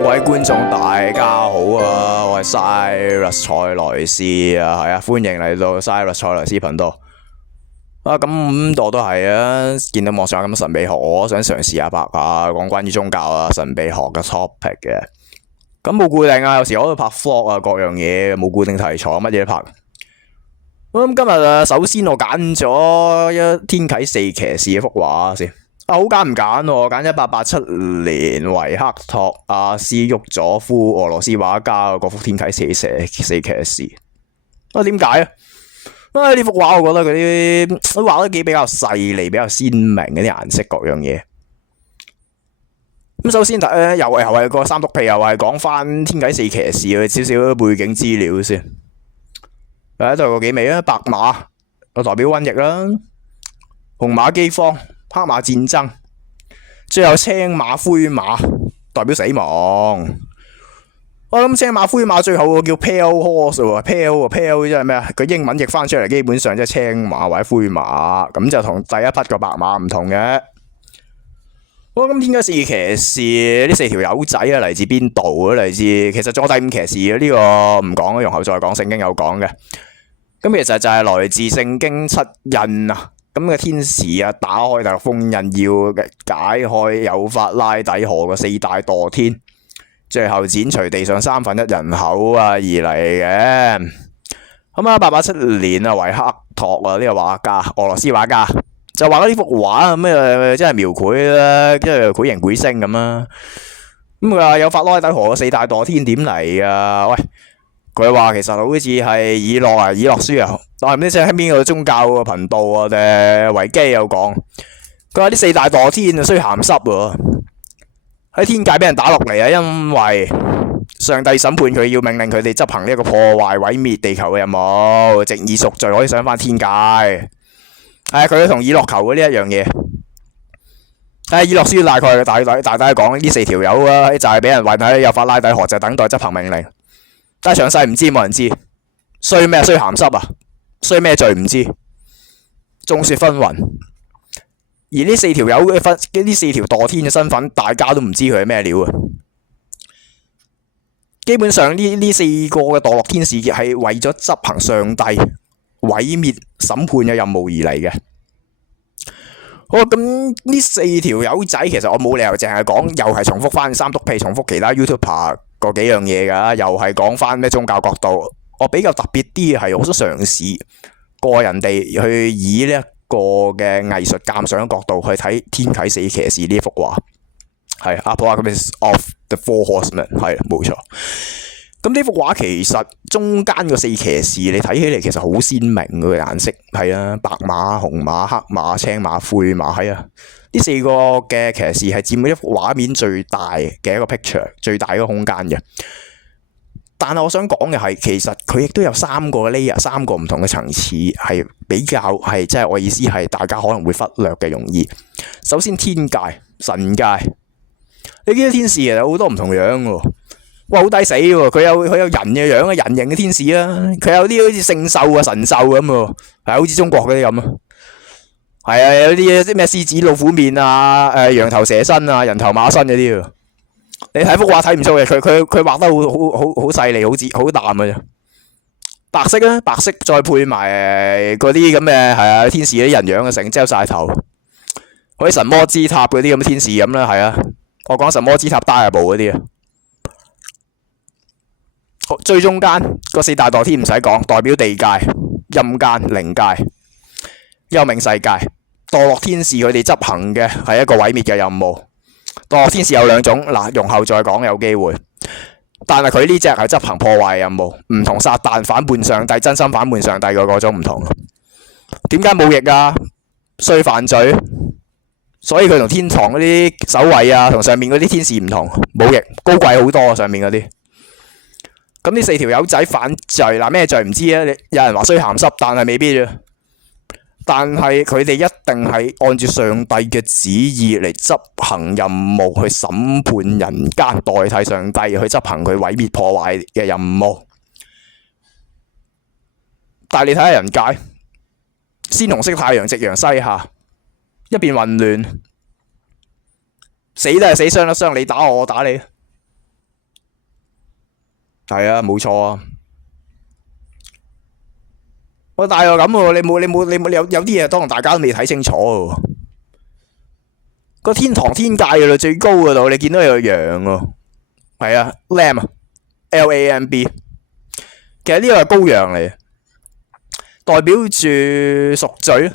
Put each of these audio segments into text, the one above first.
各位觀眾大家好啊，我係 Cyrus 塞萊斯啊，係啊，歡迎嚟到 Cyrus 塞萊斯頻道啊。咁我都係啊，見到網上咁神秘學，我想嘗試下拍下講關於宗教啊、神秘學嘅 topic 嘅。咁冇固定啊，有時我都拍 vlog 啊，各樣嘢冇固定題材，乜嘢都拍。咁今日啊，首先我揀咗一天啟四騎士嘅幅畫先。好揀唔揀喎？揀1887年維克托阿斯沃佐夫俄羅斯畫家嗰幅天啟四騎士。點解啊？呢幅畫我覺得佢啲畫得比較細膩，比較鮮明嗰啲顏色各樣嘢。咁首先又係個三督屁，又係講翻天啟四騎士嘅少少背景資料先。喺度有幾味啊？白馬代表瘟疫啦，紅馬饑荒，黑馬戰爭，最後青馬灰馬代表死亡。我諗青馬灰馬最後叫 pale horse 喎，pale 即係咩啊？佢英文譯翻出嚟基本上即係青馬或者灰馬，咁就同第一匹個白馬唔同嘅。咁天啟四騎士呢四條友仔啊，嚟自邊度啊？嚟自其實佐第五騎士呢個唔講啦，容後再講，聖經有講嘅。咁其實就係來自聖經七印啊。咁嘅天使啊，打開大陸封印，要解開幼發拉底河嘅四大墮天，最後剪除地上1/3人口啊而嚟嘅。咁啊，887年啊，維克托啊呢個畫家，俄羅斯畫家就畫咗呢幅畫，咁即係描繪啦，即係繪形繪聲咁啦。咁佢話幼發拉底河嘅四大墮天點嚟啊？喂！佢話其實好似係以諾書啊，我唔知喺邊個宗教個頻道啊，定維基有講。佢話啲四大墮天啊，衰鹹濕喎，喺天界俾人打落嚟啊，因為上帝審判佢，要命令佢哋執行呢一個破壞毀滅地球嘅任務，直以贖罪可以上翻天界。佢同以諾求嘅呢一樣嘢。以諾書大概大講呢四條友啊，就係俾人困喺幼發拉底河，就等待執行命令。但係詳細唔知，冇人知。衰咩？衰鹹濕啊！衰咩罪唔知？眾說紛紜。而呢四條友嘅呢四條墮天嘅身份，大家都唔知佢係咩料啊！基本上呢四個嘅墮落天使係為咗執行上帝毀滅審判嘅任務而嚟嘅。好，咁呢四條友仔其實我冇理由淨係講，又係重複翻三督屁，重複其他 YouTuber 嗰幾樣嘢㗎，又係講翻咩宗教角度。我比較特別啲係，我想嘗試個人哋去以呢一個嘅藝術鑑賞角度去睇天啟四騎士呢幅畫，係 Apocalypse of the Four Horsemen， 係冇錯。咁呢幅畫其實中間個四騎士你睇起嚟其實好鮮明嘅顏色，係啊，白馬、紅馬、黑馬、青馬、灰馬，係啊，呢四個嘅騎士係佔咗一幅畫面最大嘅一個 picture， 最大一個空間嘅。但係我想講嘅係，其實佢亦都有3個 layer， 3個唔同嘅層次，係比較係即係我意思係大家可能會忽略嘅容易。首先天界、神界，你見到天使有好多唔同樣喎。哇，好抵死喎！佢有人嘅樣啊，人形嘅天使啦，佢有啲好似聖獸啊、神獸咁喎，係好似中國嗰啲咁啊。係啊，有啲咩獅子、老虎面啊、羊頭蛇身啊、人頭馬身嗰啲啊。你睇幅畫睇唔出嘅，佢畫得好細膩，好淡嘅啫。白色啊，白色再配埋嗰啲咁嘅係啊，天使嗰啲人樣啊，成遮晒頭，好似神魔之塔嗰啲咁嘅天使咁啦，係啊。我講神魔之塔 Diablo 嗰啲啊。最中間個四大墮天唔使講，代表地界、陰間、靈界、幽冥世界。墮落天使佢哋執行嘅係一個毀滅嘅任務。墮落天使有2種，嗱，容後再講有機會。但係佢呢隻係執行破壞任務，唔同撒旦反叛上帝、真心反叛上帝嘅嗰種唔同。點解冇翼啊？衰犯罪，所以佢同天堂嗰啲守衛啊，同上面嗰啲天使唔同，冇翼，高貴好多啊！上面嗰啲。咁呢四條友仔犯罪，嗱，咩罪唔知啊？有人話衰鹹濕，但係未必啫。但係佢哋一定係按照上帝嘅旨意嚟執行任務，去審判人間，代替上帝去執行佢毀滅破壞嘅任務。但係你睇下人界，鮮紅色太陽夕陽西下，一片混亂，死都係死，傷得傷，你打我，我打你。係啊，冇錯啊。喂，但係又咁喎，你冇有啲嘢當大家都未睇清楚喎。個天堂天界嗰度最高嗰度，你見到有個羊喎。係啊，Lamb 啊，Lamb。其實呢個係羔羊嚟，代表住贖罪。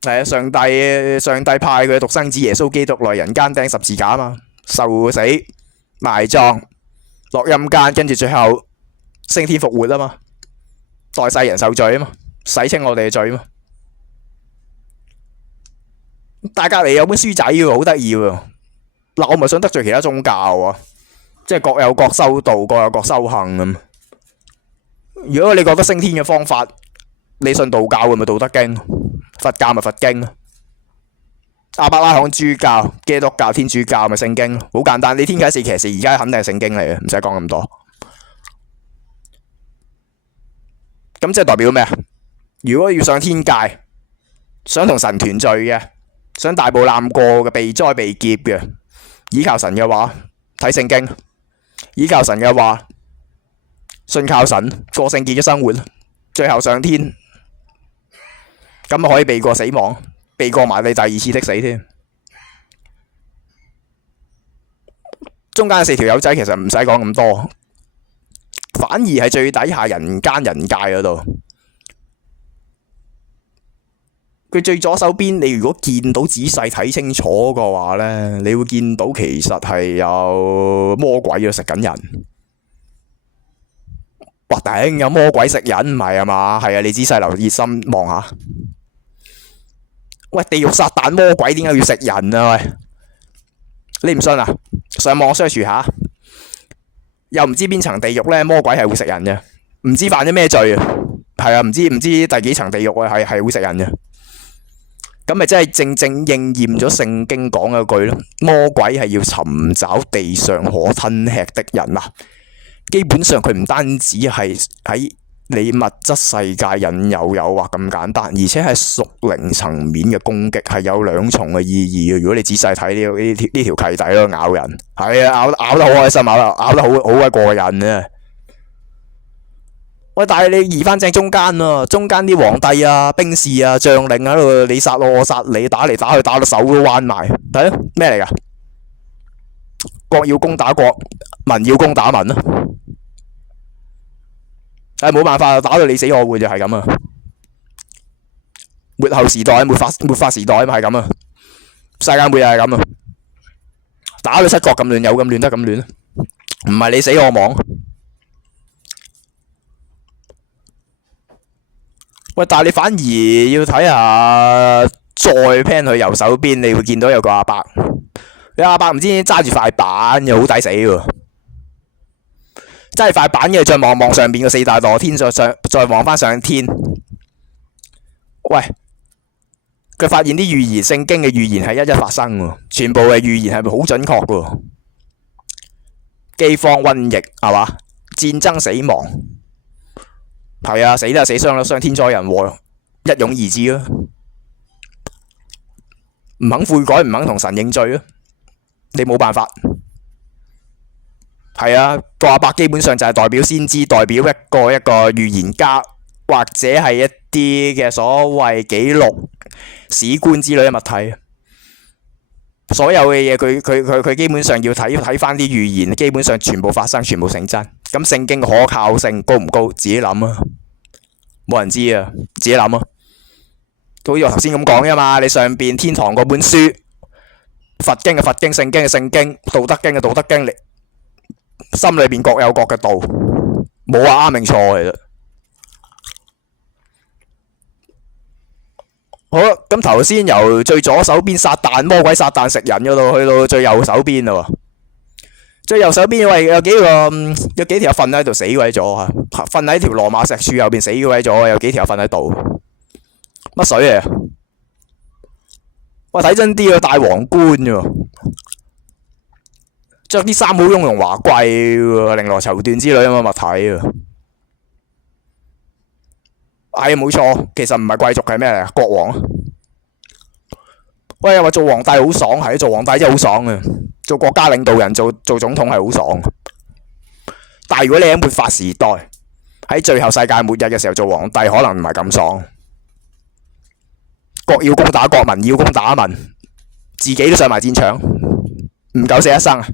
係啊，上帝派佢獨生子耶穌基督來人間釘十字架啊嘛，受死埋葬落陰間，跟住最後升天復活啊嘛，代世人受罪啊嘛，洗清我哋嘅罪啊嘛。但隔離有本書仔喎，好得意喎。嗱，我唔係想得罪其他宗教啊，即係各有各修道，各有各修行咁。如果你覺得升天嘅方法，你信道教嘅咪《道德經》，佛教咪佛經，亞伯拉罕諸教、基督教、天主教咪聖經，好簡單。你天啟四騎士而家肯定係聖經嚟嘅，唔使講咁多。咁即係代表咩啊？如果要上天界，想同神團聚嘅，想大步攬過嘅，避災避劫嘅，倚靠神嘅話，睇聖經；倚靠神嘅話，信靠神，過聖潔嘅生活，最後上天，咁可以避過死亡，避過埋你第二次的死添。中間4條友仔其實唔使講咁多，反而係最底下人間人界嗰度。佢最左手邊，你如果見到仔細睇清楚嘅話呢，你會見到其實係有魔鬼喺度食緊人。哇頂！有魔鬼食人唔係啊嘛？係啊，你仔細留意心望下。喂，地獄撒旦魔鬼點解要食人啊？喂，你唔信啊？上網 search 下，又唔知邊層地獄呢，魔鬼係會食人嘅，唔知犯咗咩罪啊？係啊，唔知第幾層地獄啊，係會食人嘅。咁咪真係正正應驗咗聖經講嗰句咯，魔鬼係要尋找地上可吞吃的人啊！基本上佢唔單止係喺你物質世界引誘誘惑咁簡單，而且係屬靈層面嘅攻擊，係有兩重嘅意義嘅。如果你仔細睇呢條契弟咯，咬人係啊，咬得好開心，咬得好鬼過癮啊！喂，但係你移翻正中間啊，中間啲皇帝啊、兵士啊、將領喺度，你殺我，我殺你，打嚟打去，打到手都彎埋，睇啊咩嚟噶？國要攻打國，民要攻打民啊！冇辦法，打到你死我活就係咁啊！末後時代、末法時代嘛係咁啊！世界末日係咁啊！打到七國咁亂，有咁亂得咁亂啊！唔係你死我亡。喂，但係你反而要睇下，再 pan 去右手邊，你會見到有個阿伯。個阿伯唔知揸住塊板，又好抵死喎！揸住塊板嘅，再望上邊個四大羅天，再望翻上天。喂，佢發現啲預言，聖經嘅預言係一一發生喎，全部嘅預言係咪好準確喎？饑荒、瘟疫係嘛？戰爭、死亡。係啊，死都係死，傷天災人禍，一擁而至咯。唔肯悔改，唔肯同神認罪咯，你冇辦法。係啊，個阿伯基本上就係代表先知，代表一個預言家，或者係一啲嘅所謂記錄史官之類嘅物體。所有嘅嘢，佢基本上要睇翻啲預言，基本上全部發生，全部成真。咁聖經可靠性高唔高？自己諗啊，冇人知啊，自己諗啊。好似我頭先咁講㗎嘛，你上邊天堂嗰本書，佛經嘅佛經，聖經嘅聖經，道德經嘅道德經，你心裏邊各有各嘅道，冇話啱定錯嘅啫。好啦，咁頭先由最左手邊撒旦魔鬼撒旦食人嗰度，去到最右手邊啦喎。最右手邊喂有幾條瞓喺度死鬼咗啊！瞓喺條羅馬石柱後邊死鬼咗，有幾條瞓喺度。乜水啊？喂，睇真啲啊，戴皇冠啫，着啲衫好雍容華貴喎，綾羅綢緞之類咁嘅物體啊。係冇錯，其實唔係貴族，係咩嚟啊？國王。喂，話做皇帝好爽，係做皇帝真係好爽啊！做國家領導人、做總統係好爽。但係如果你喺末法時代，喺最後世界末日嘅時候做皇帝，可能唔係咁爽。國要攻打國，民要攻打民，自己都上埋戰場，唔夠死一生啊！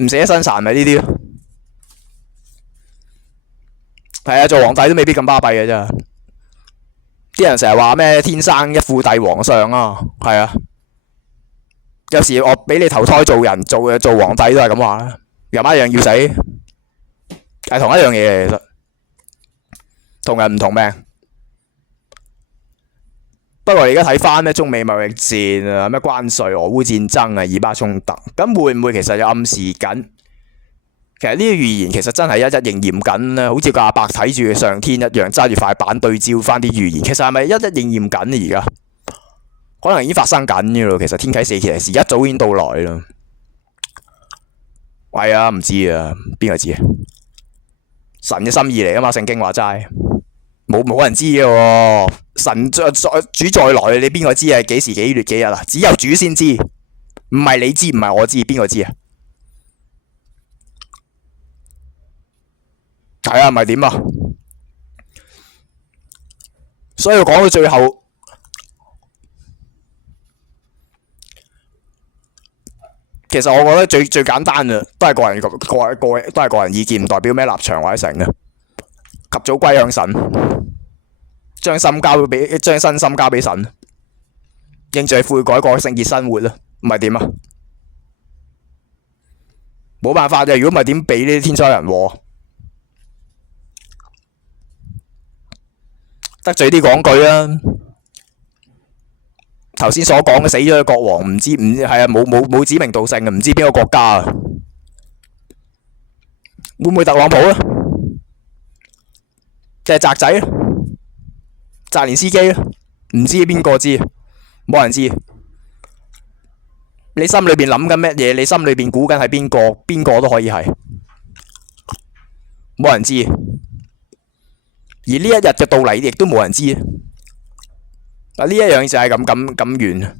唔死一身殘咪呢啲咯。係啊，做皇帝都未必咁巴閉嘅啫。啲人成日話咩天生一副帝皇相啊，係啊。有時我俾你投胎做人，做皇帝都係咁話啦，又一樣要死，係同一樣嘢嚟，其實同人唔同命。不過而家睇翻咩中美貿易戰啊，咩關稅、俄烏戰爭啊、以巴衝突，咁會唔會其實有暗示緊？其實呢啲預言其實真係一一應驗緊咧，好似個阿伯睇住上天一樣，揸住塊板對照翻啲預言。其實係咪一一應驗緊咧？而家可能已經發生緊嘅咯。其實天啟四騎士一早已經到來啦。係啊，唔知啊，邊個知啊？神嘅心意嚟啊嘛，聖經話齋，冇人知嘅喎。神主再來，你邊個知係幾時幾月幾日啊？只有主先知，唔係你知，唔係我知，邊個知啊？係啊，唔係點啊？所以講到最後，其實我覺得最簡單嘅都係都係個人意見，唔代表咩立場或者成嘅。及早歸向神，將身心交俾神，認罪悔改，過聖潔生活啦，唔係點啊？冇辦法嘅，如果唔係點俾呢啲天災人禍？得罪啲講句啊！頭先所講嘅死咗嘅國王，唔係啊，冇指名道姓嘅，唔知邊個國家啊？會唔會特朗普啊？定係澤仔啊？澤連斯基啊？唔知邊個知，冇人知。你心裏邊諗緊乜嘢？你心裏邊估緊係邊個？邊個都可以係，冇人知。而呢一日嘅到嚟，亦都冇人知。啊！呢一樣就係咁遠，呢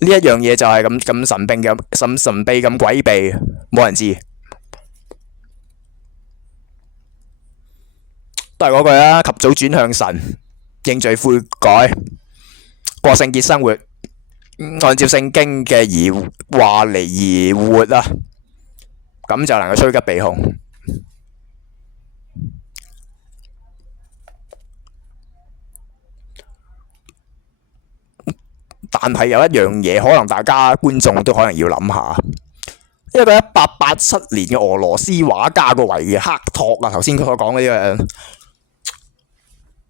一樣嘢就係咁神秘咁詭秘，冇人知。都係嗰句啦，及早轉向神，認罪悔改，過聖潔生活，按照聖經嘅話嚟而活啊，咁就能夠趨吉避凶。但係有一樣嘢，可能大家觀眾都可能要諗下，一個1887年嘅俄羅斯畫家個維克托啊，頭先佢所講嘅呢個，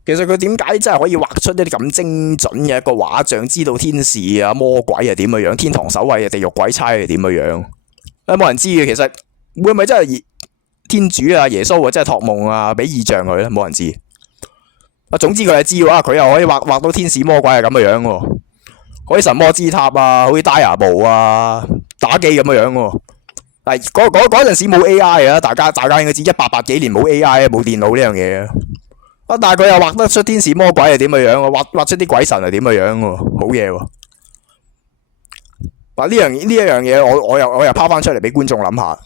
其實佢點解真係可以畫出一啲咁精準嘅一個畫像，知道天使啊、魔鬼係點嘅樣，天堂守衛啊、地獄鬼差係點嘅樣？冇人知嘅。其實會唔會真係天主啊、耶穌啊，真係託夢啊，俾意象佢咧？冇人知。啊，總之佢係知嘅話，佢又可以畫到天使魔鬼係咁嘅樣喎。好似神魔之塔啊，好似 Diablo 啊，打機咁嘅樣喎。但係嗰陣時冇 AI 啊，大家應該知1800幾年冇 AI 冇電腦呢樣嘢啊。但係佢又畫得出天使魔鬼係點嘅樣喎，畫出啲鬼神係點嘅樣喎，好嘢喎。嗱，呢一樣嘢，我又拋翻出嚟俾觀眾諗下。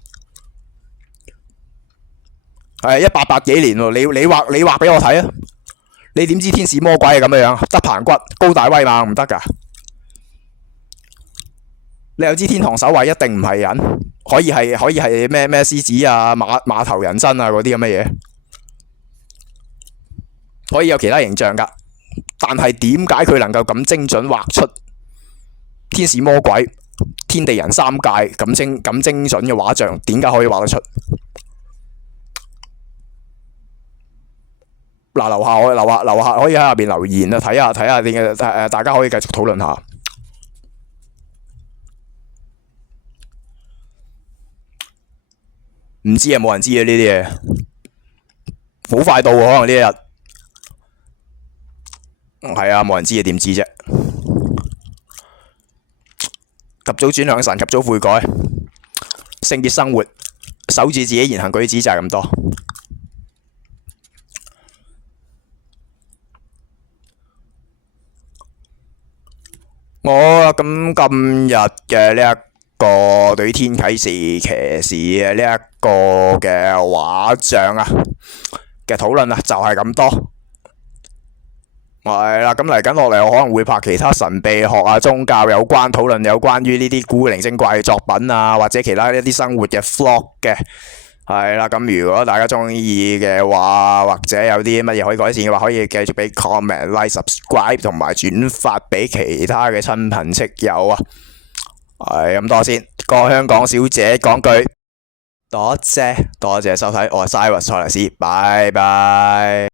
係1800幾年喎，你畫俾我睇啊！你點知天使魔鬼係咁嘅樣？得棚骨，高大威猛唔得㗎。你又知天堂守衛一定唔係人，可以係咩獅子啊、馬頭人身啊嗰啲咁嘅嘢，可以有其他形象㗎。但係點解佢能夠咁精準畫出天使魔鬼、天地人三界咁精準嘅畫像？點解可以畫得出？嗱，樓下可以喺下邊留言啊，睇下點嘅大家可以繼續討論下。唔知啊，冇人知啊，呢啲嘢好快到喎，可能呢一日係啊，冇人知啊，點知啫？及早轉向神，及早悔改，聖潔生活，守住自己言行舉止就係咁多。我咁今日嘅呢一個對於天啟四騎士嘅呢一個嘅畫像啊嘅討論啊，就係咁多。係啦，咁嚟緊落嚟，我可能會拍其他神秘學啊、宗教有關討論有關於呢啲古靈精怪嘅作品啊，或者其他一啲生活嘅 vlog 嘅。係啦，咁如果大家中意嘅話，或者有啲乜嘢可以改善嘅話，可以繼續俾 comment、like、subscribe 同埋轉發俾其他嘅親朋戚友啊。係咁多先，個香港小姐講句多謝收睇，我係 Cyrus 蔡律師，拜拜。